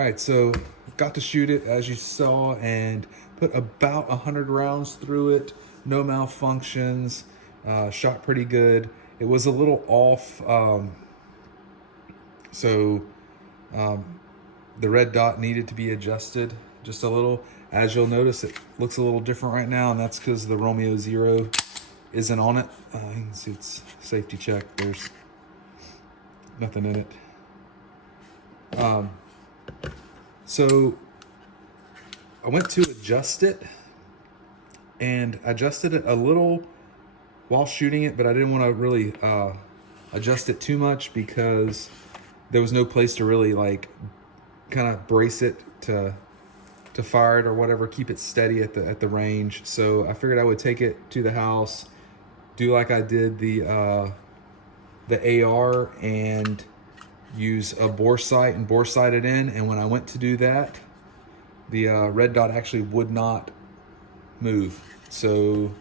right, so got to shoot it as you saw and put about 100 rounds through it. No malfunctions. Shot pretty good. It was a little off, so the red dot needed to be adjusted just a little. As you'll notice, it looks a little different right now, and that's because the Romeo Zero isn't on it. You can see it's safety check. There's nothing in it. So I went to adjust it and adjusted it a little while shooting it, but I didn't want to really adjust it too much because there was no place to really like kind of brace it to fire it or whatever, keep it steady at the range. So I figured I would take it to the house, do like I did the AR and use a bore sight and bore sight it in. And when I went to do that, the red dot actually would not move. So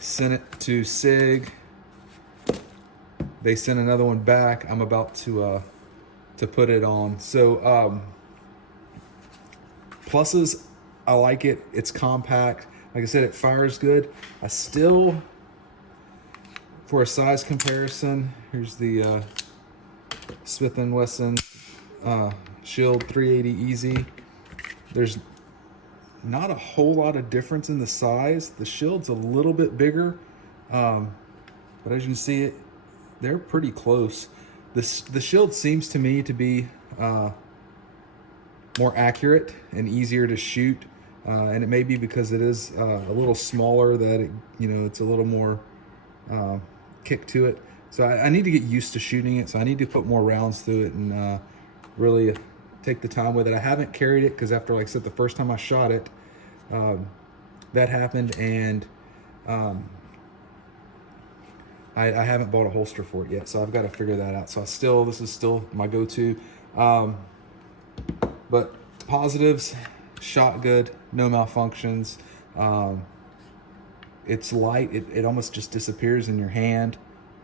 sent it to Sig. They sent another one back. I'm about to put it on. So pluses, I like it. It's compact. Like I said, it fires good. I still, for a size comparison, here's the Smith & Wesson Shield 380 Easy. There's not a whole lot of difference in the size. The Shield's a little bit bigger, but as you can see, they're pretty close. The Shield seems to me to be more accurate and easier to shoot, and it may be because it is a little smaller that it, it's a little more kick to it. So I need to get used to shooting it. So I need to put more rounds through it and really take the time with it. I haven't carried it because after, like I said, the first time I shot it, that happened, and I haven't bought a holster for it yet. So I've got to figure that out. So this is still my go-to. But positives, shot good, no malfunctions. It's light. It almost just disappears in your hand.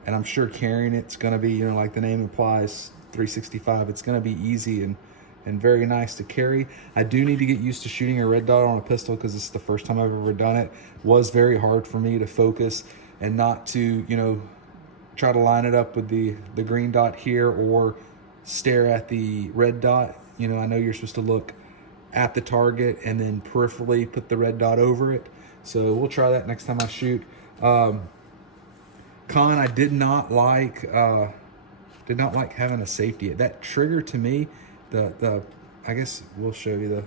And I'm sure carrying it's going to be, like the name implies, 365. It's going to be easy and very nice to carry. I do need to get used to shooting a red dot on a pistol because this is the first time I've ever done it. It was very hard for me to focus and not to, try to line it up with the green dot here or stare at the red dot. I know you're supposed to look at the target and then peripherally put the red dot over it. So we'll try that next time I shoot. Con, I did not like having a safety. That trigger to me, I guess we'll show you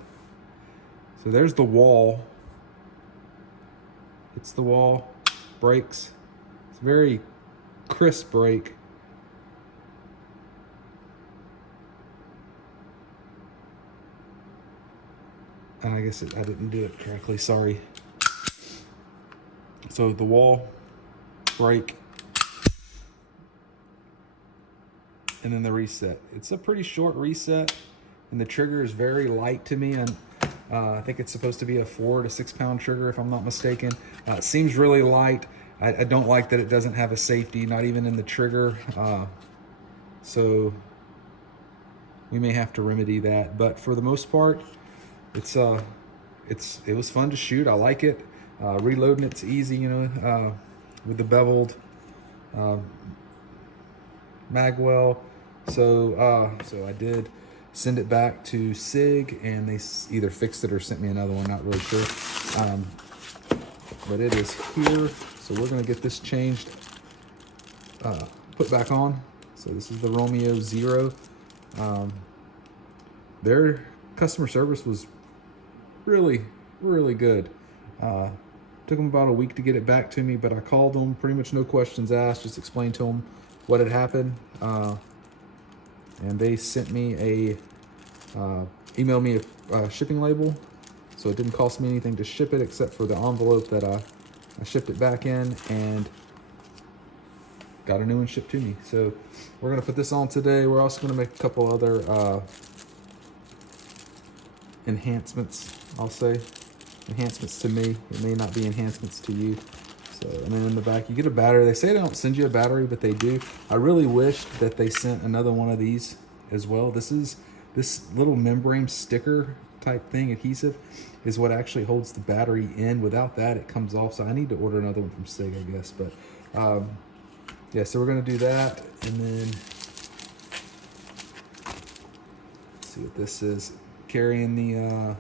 so there's the wall. It's the wall, brakes. It's a very crisp brake. And I guess I didn't do it correctly, sorry. So the wall, brake, and then the reset. It's a pretty short reset, and the trigger is very light to me. And I think it's supposed to be a 4 to 6 pound trigger, if I'm not mistaken. It seems really light. I don't like that it doesn't have a safety, not even in the trigger. So we may have to remedy that. But for the most part, it was fun to shoot. I like it. Reloading it's easy, with the beveled magwell. So I did send it back to Sig, and they either fixed it or sent me another one, not really sure. But it is here, so we're gonna get this changed, put back on. So this is the Romeo Zero. Their customer service was really good. Took them about a week to get it back to me, but I called them, pretty much no questions asked, just explained to them what had happened. And they sent me emailed me a shipping label. So it didn't cost me anything to ship it except for the envelope that I shipped it back in, and got a new one shipped to me. So we're gonna put this on today. We're also gonna make a couple other enhancements, I'll say. Enhancements to me. It may not be enhancements to you. So, and then in the back, you get a battery. They say they don't send you a battery, but they do. I really wish that they sent another one of these as well. This is This little membrane sticker type thing, adhesive, is what actually holds the battery in. Without that, it comes off. So I need to order another one from Sig, I guess. But yeah, so we're gonna do that, and then let's see what this is. Carrying the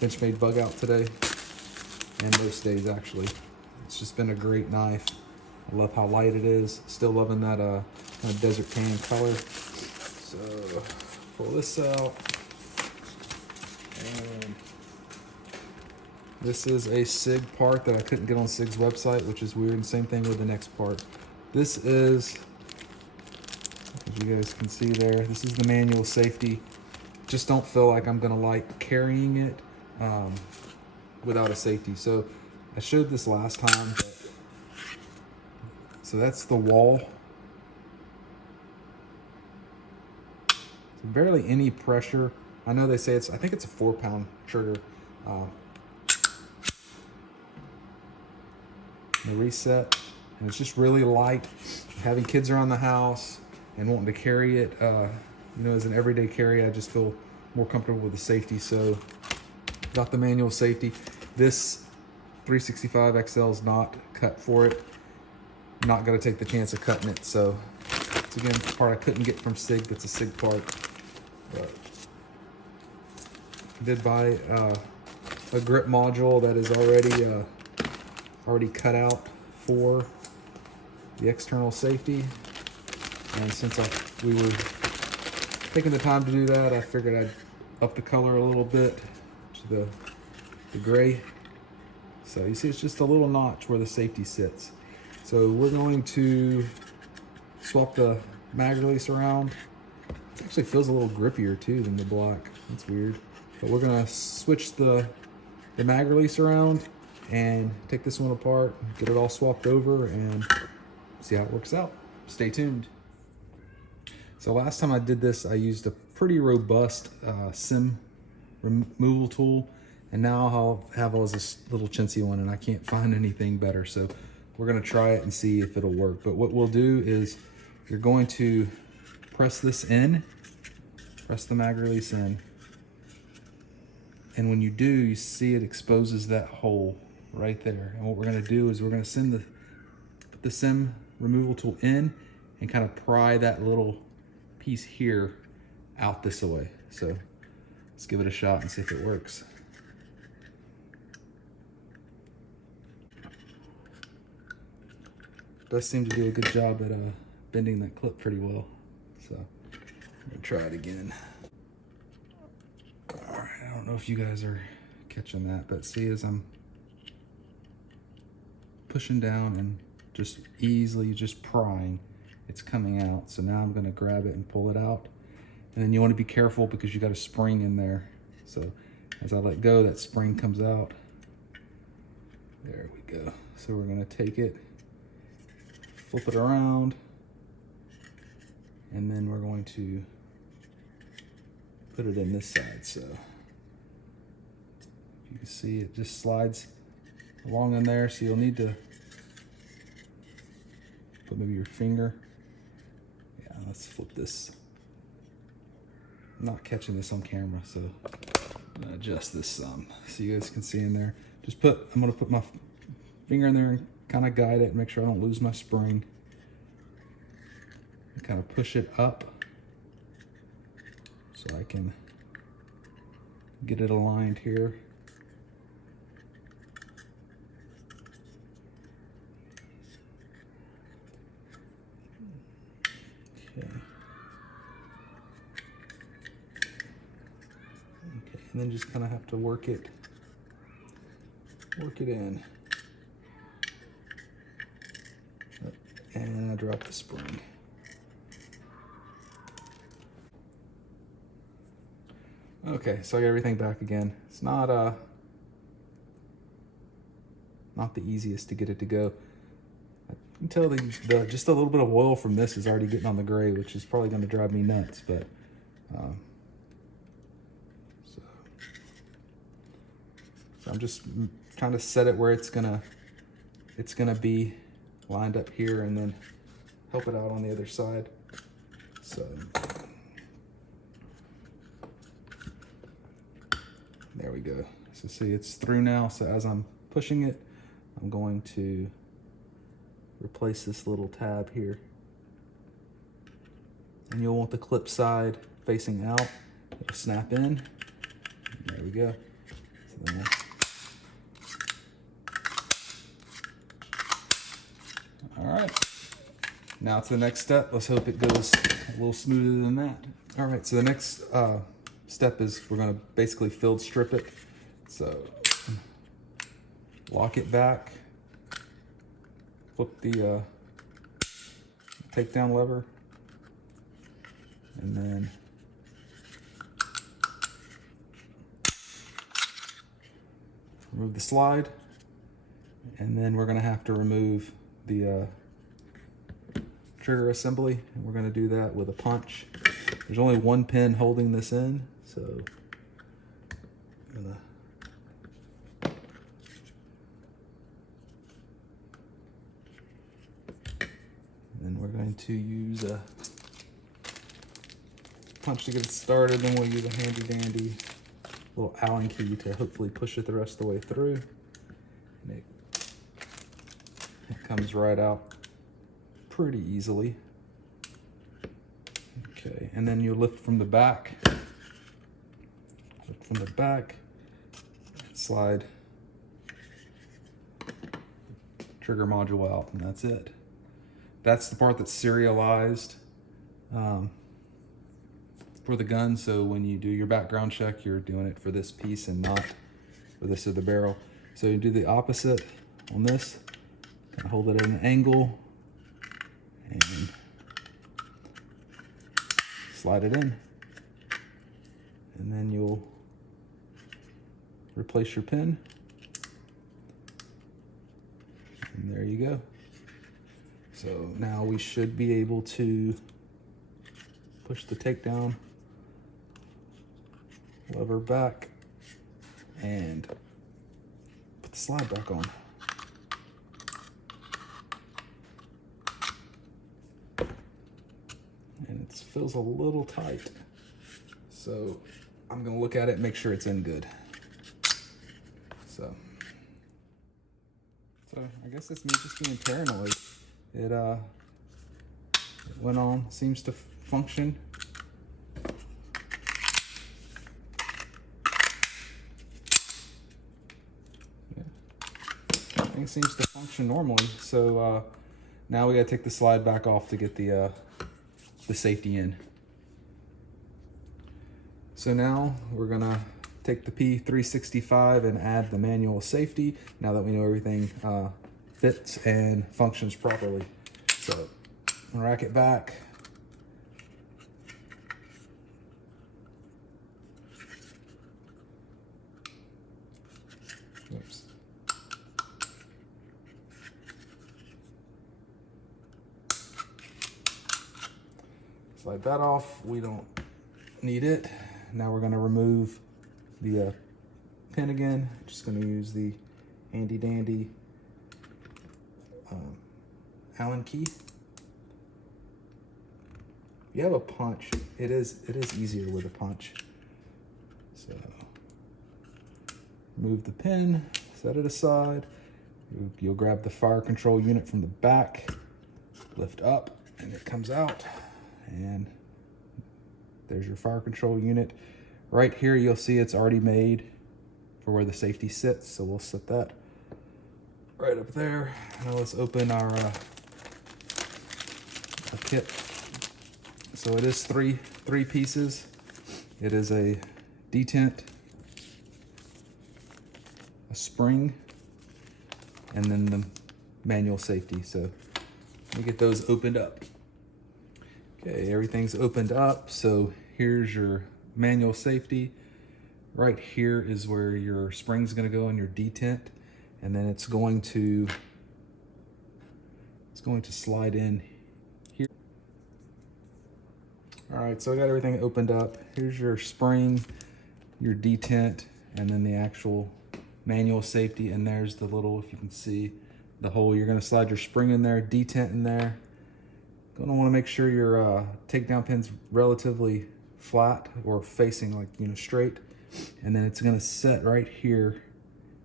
Benchmade bug out today, and most days actually. It's just been a great knife. I love how light it is. Still loving that kind of desert tan color. So pull this out, and this is a Sig part that I couldn't get on Sig's website, which is weird. And same thing with the next part. This is, as you guys can see there, this is the manual safety. Just don't feel like I'm gonna like carrying it without a safety. So I showed this last time, but, so that's the wall. Barely any pressure. I know they say I think it's a 4-pound trigger. The reset, and it's just really light. Having kids around the house and wanting to carry it, you know, as an everyday carry, I just feel more comfortable with the safety. So got the manual safety. This 365 XL is not cut for it. Not gonna take the chance of cutting it. So it's again a part I couldn't get from Sig. That's a Sig part. But I did buy a grip module that is already cut out for the external safety. And since we were taking the time to do that, I figured I'd up the color a little bit to the gray. So you see it's just a little notch where the safety sits. So we're going to swap the mag release around. It actually feels a little grippier too than the black. That's weird. But we're gonna switch the mag release around and take this one apart, get it all swapped over, and see how it works out. Stay tuned. So last time I did this, I used a pretty robust SIM removal tool, and now I'll have this little chintzy one, and I can't find anything better. So we're gonna try it and see if it'll work. But what we'll do is you're going to press this in, press the mag release in, and when you do, you see it exposes that hole right there. And what we're gonna do is we're gonna put the SIM removal tool in and kind of pry that little piece here out this way. So let's give it a shot and see if it works. Does seem to do a good job at bending that clip pretty well. So I'm gonna try it again. All right, I don't know if you guys are catching that, but see, as I'm pushing down and just easily just prying, it's coming out. So now I'm gonna grab it and pull it out. And then you wanna be careful because you got a spring in there. So as I let go, that spring comes out. There we go. So we're gonna take it, flip it around, and then we're going to put it in this side. So you can see it just slides along in there, so you'll need to put maybe your finger. Yeah, let's flip this. I'm not catching this on camera, so I'm gonna adjust this some so you guys can see in there. I'm gonna put my finger in there and kind of guide it and make sure I don't lose my spring. And kind of push it up so I can get it aligned here. Okay. And then just kind of have to work it in. And I drop the spring. Okay, so I got everything back again. It's not the easiest to get it to go. I can tell just a little bit of oil from this is already getting on the gray, which is probably going to drive me nuts. But so I'm just trying to set it where it's gonna be lined up here, and then help it out on the other side. So There we go. So see, it's through now. So as I'm pushing it, I'm going to replace this little tab here. And you'll want the clip side facing out. It'll snap in. There we go. So then all right. Now to the next step. Let's hope it goes a little smoother than that. All right, so the next step is we're gonna basically field strip it. So lock it back, flip the takedown lever, and then remove the slide, and then we're gonna have to remove the trigger assembly, and we're gonna do that with a punch. There's only one pin holding this in, so I'm gonna and we're going to use a punch to get it started, then we'll use a handy dandy little Allen key to hopefully push it the rest of the way through. And it comes right out pretty easily. Okay, and then you lift from the back. Lift from the back, slide trigger module out, and that's it. That's the part that's serialized for the gun, so when you do your background check, you're doing it for this piece and not for this of the barrel. So you do the opposite on this, kind of hold it at an angle, and slide it in. And then you'll replace your pin. And there you go. So now we should be able to push the takedown lever back and put the slide back on. And it feels a little tight. So I'm gonna look at it and make sure it's in good. So I guess it's me just being paranoid. It went on, seems to function. Yeah. Everything seems to function normally. So now we gotta take the slide back off to get the safety in. So now we're gonna take the P365 and add the manual safety now that we know everything fits and functions properly. So rack it back. Oops. Slide that off. We don't need it. Now we're going to remove the pin again. Just going to use the handy dandy Allen key. If you have a punch, it is easier with a punch. So remove the pin, set it aside. You'll grab the fire control unit from the back, lift up, and it comes out. And there's your fire control unit. Right here, you'll see it's already made for where the safety sits. So we'll set that right up there. Now let's open our kit. So it is three pieces. It is a detent, a spring, and then the manual safety. So let me get those opened up. Okay, everything's opened up. So here's your manual safety. Right here is where your spring's gonna go in your detent, and then it's going to slide in here. All right, so I got everything opened up. Here's your spring, your detent, and then the actual manual safety, and there's the little, if you can see, the hole. You're gonna slide your spring in there, detent in there. Gonna wanna make sure your takedown pin's relatively flat or facing, like, straight. and then it's gonna set right here,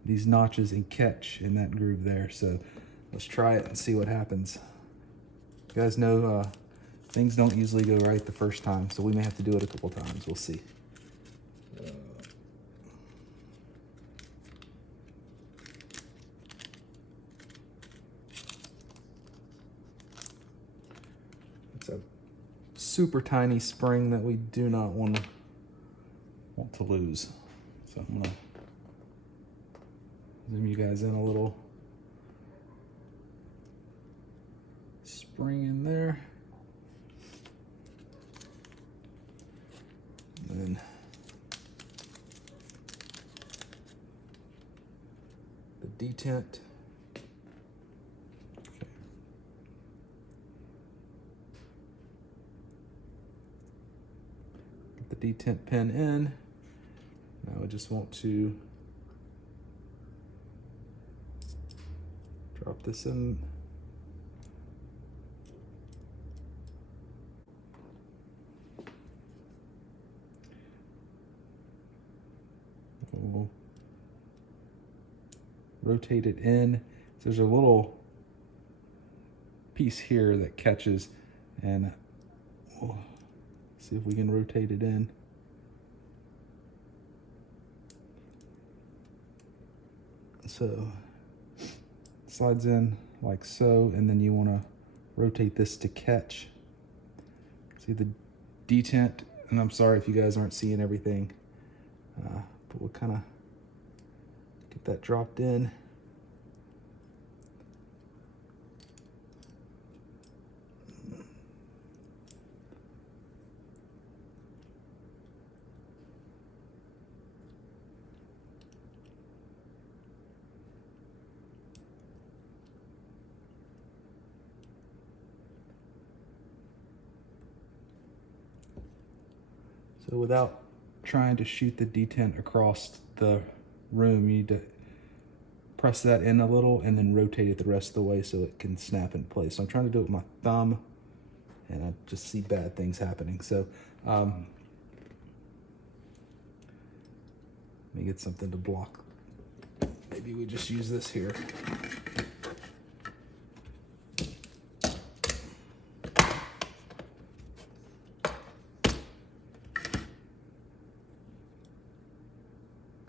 these notches, and catch in that groove there. So let's try it and see what happens. You guys know things don't usually go right the first time, so we may have to do it a couple times. We'll see. It's a super tiny spring that we do not want to lose. So I'm gonna zoom you guys in a little. Spring in there. And then the detent. Okay. Get the detent pin in. Now I just want to drop this in. We'll rotate it in. So there's a little piece here that catches, and we'll see if we can rotate it in. So slides in like so, and then you want to rotate this to catch. See the detent, and I'm sorry if you guys aren't seeing everything, but we'll kind of get that dropped in. So without trying to shoot the detent across the room, you need to press that in a little and then rotate it the rest of the way so it can snap in place. So I'm trying to do it with my thumb, and I just see bad things happening. So let me get something to block. Maybe we just use this here.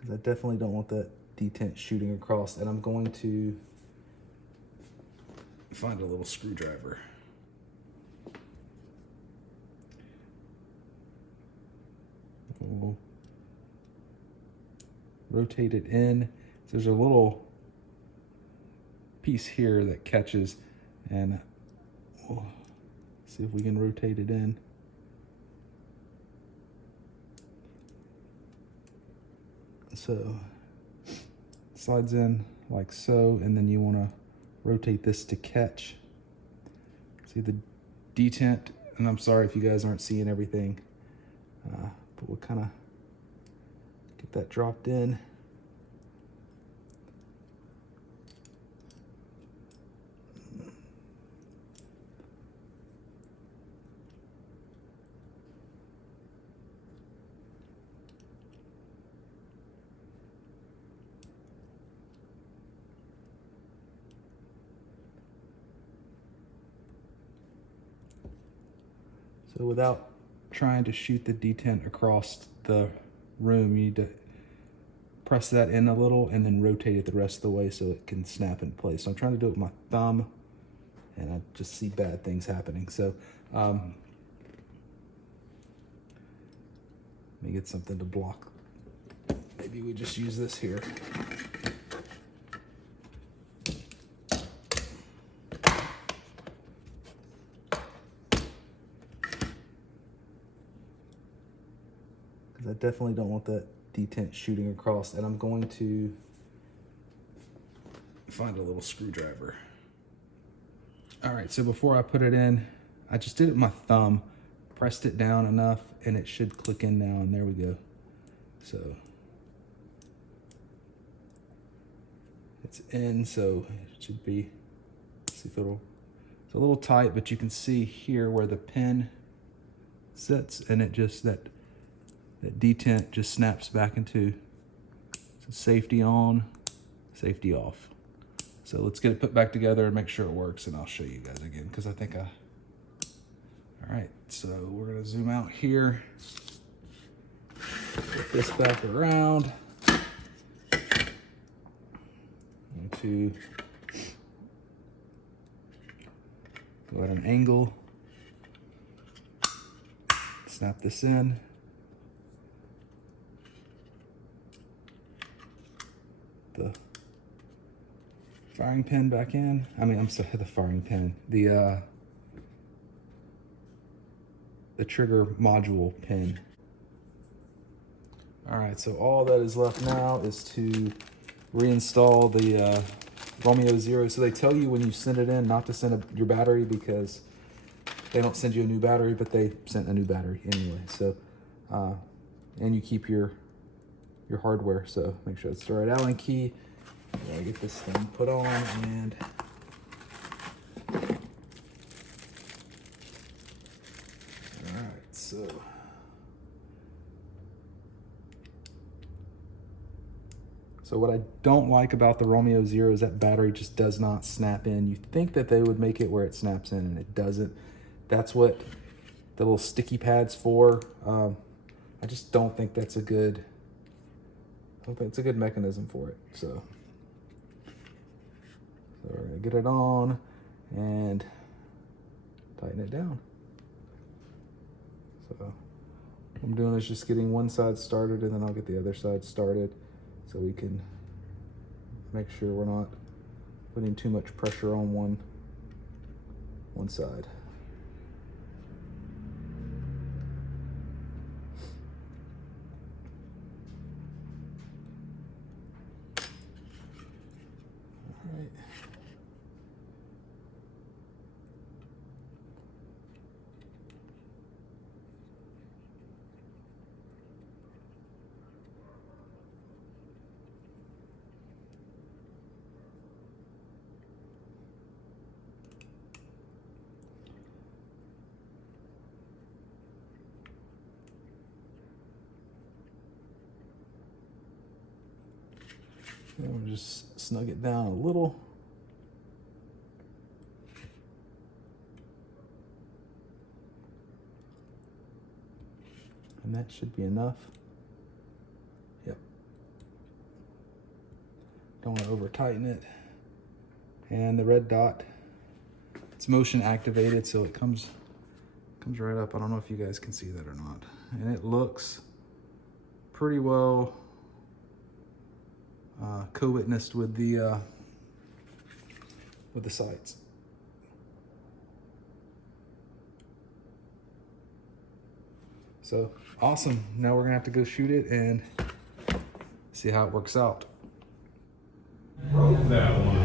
I definitely don't want that detent shooting across, and I'm going to find a little screwdriver. We'll rotate it in. So there's a little piece here that catches, and we'll see if we can rotate it in. So slides in like so, and then you want to rotate this to catch. See the detent, and I'm sorry if you guys aren't seeing everything, but we'll kind of get that dropped in. So without trying to shoot the detent across the room, you need to press that in a little and then rotate it the rest of the way so it can snap in place. So I'm trying to do it with my thumb, and I just see bad things happening. So let me get something to block. Maybe we just use this here. I definitely don't want that detent shooting across, and I'm going to find a little screwdriver. All right, so before I put it in, I just did it with my thumb, pressed it down enough, and it should click in now, and there we go. So it's in, so it should be, let's see if it'll, it's a little tight, but you can see here where the pin sits, and it just, that that detent just snaps back into safety on, safety off. So let's get it put back together and make sure it works, and I'll show you guys again because I think all right, so we're gonna zoom out here, put this back around into, go at an angle, snap this in. The firing pin back in. I mean, I'm sorry, the firing pin. The trigger module pin. All right, so all that is left now is to reinstall the Romeo Zero. So they tell you when you send it in not to send your battery because they don't send you a new battery, but they sent a new battery anyway. So, and you keep your hardware, so make sure it's the right Allen key. Gotta get this thing put on, and all right, so what I don't like about the Romeo Zero is that battery just does not snap in. You think that they would make it where it snaps in, and it doesn't. That's what the little sticky pad's for. I just don't think that's a good, mechanism for it. So we're gonna get it on and tighten it down. So what I'm doing is just getting one side started, and then I'll get the other side started so we can make sure we're not putting too much pressure on one side. And we'll just snug it down a little. And that should be enough. Yep. Don't want to over tighten it. And the red dot, it's motion activated, so it comes right up. I don't know if you guys can see that or not. And it looks pretty well co-witnessed with the sights. So awesome. Now we're gonna have to go shoot it and see how it works out. Broke that one.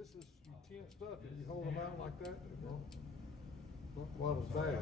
this is you tense stuff. If you hold them out like that, it won't look quite as bad.